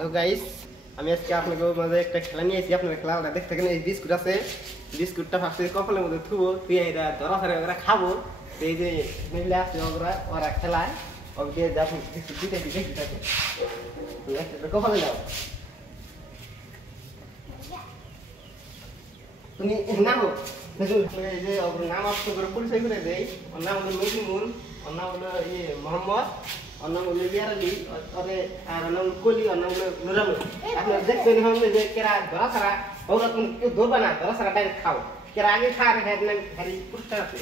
Hello guys, আমি আজকে আপনাদের মাঝে একটা খেলা নিয়ে এসেছি। আপনারা খেলাটা দেখতে থাকেন। এই বিস্কুট আছে, বিস্কুটটা ফার্স্টে কপালের মধ্যে থুবো, থুয়ে এটা ধরা ধরে ওরা খাবো। এই যে মহিলা আছে ওরা খেলায় ওকে যখন বিস্কুট দিতে দেখতে থাকে কপালে যাও। তুমি নামো এই যে ওর নাম আপনি করে পরিচয় করে দেয়। ওর নাম হলো নজিমুল, ওর নাম হলো মোহাম্মদ, ওর নাম হলো ইয়ার আলী, আর ওর নাম কলি, ওর নাম হলো নুরালু। আপনারা দেখবেন হবে যে কেরা ধরা ছাড়া ওরা কেউ ধরবে না, ধরা ছাড়া ডাইরেক্ট খাও। কেরা আগে খাওয়া খালি পুরস্কার আছে।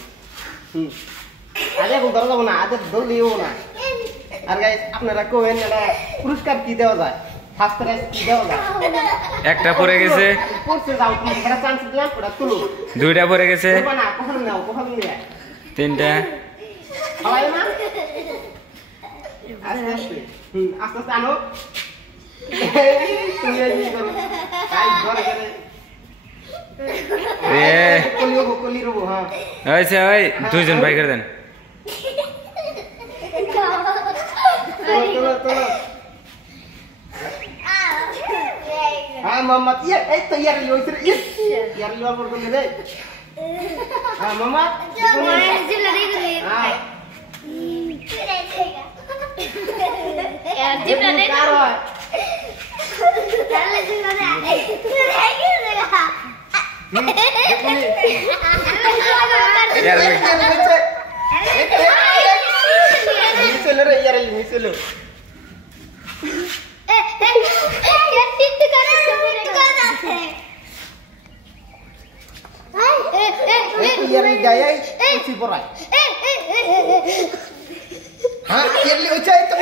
আগে এখন ধরা যাবো না, আগে ধরলেও না। আর গাইস আপনারা কোয়েন এটা পুরস্কার কি দেওয়া যায়? ফার্স্ট প্রাইজ কি দেওয়া যায়? একটা পড়ে গেছে, পড়ছে যাও, তুমি এরা চান্স দিলাম, ওটা তুলো। দুইটা পড়ে গেছে, ধরবা না, কখন নাও, কখন নিয়ে তিনটা। খাওয়াই না আস্তে আস্তে আস্তে আস্তে আনো। তুমি এই করো কাই ঘরে ঘরে কলি রবো। হ্যাঁ হয়েছে, ওই দুইজন ভাই করে দেন। তোলো তোলো। হ্যাঁ মোহাম্মদ, এই তো ইয়ার লইছে রে, ইয়ার লওয়ার পর কোন দে। হ্যাঁ মোহাম্মদ, হ্যাঁ জিবলা দে কার হয় তাহলে জিবলা দে মিছিল রে ইয়ার মিছিল। ইয়ার গায় কিছু পড়ায়। হ্যাঁ ইয়ার লি হচ্ছে তো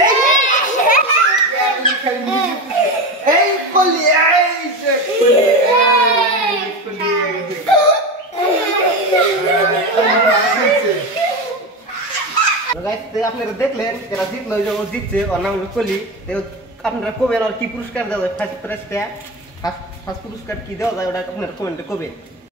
এই কলি এই যে আপনারা দেখলেন যারা জিতলো, ও জিতছে, ওর নাম হলো কলি। আপনারা কবেন আর কি পুরস্কার দেওয়া যায়? ফার্স্ট প্রাইজটা, ফার্স্ট পুরস্কার কি দেওয়া যায় ওটা আপনারা কমেন্টে কবেন।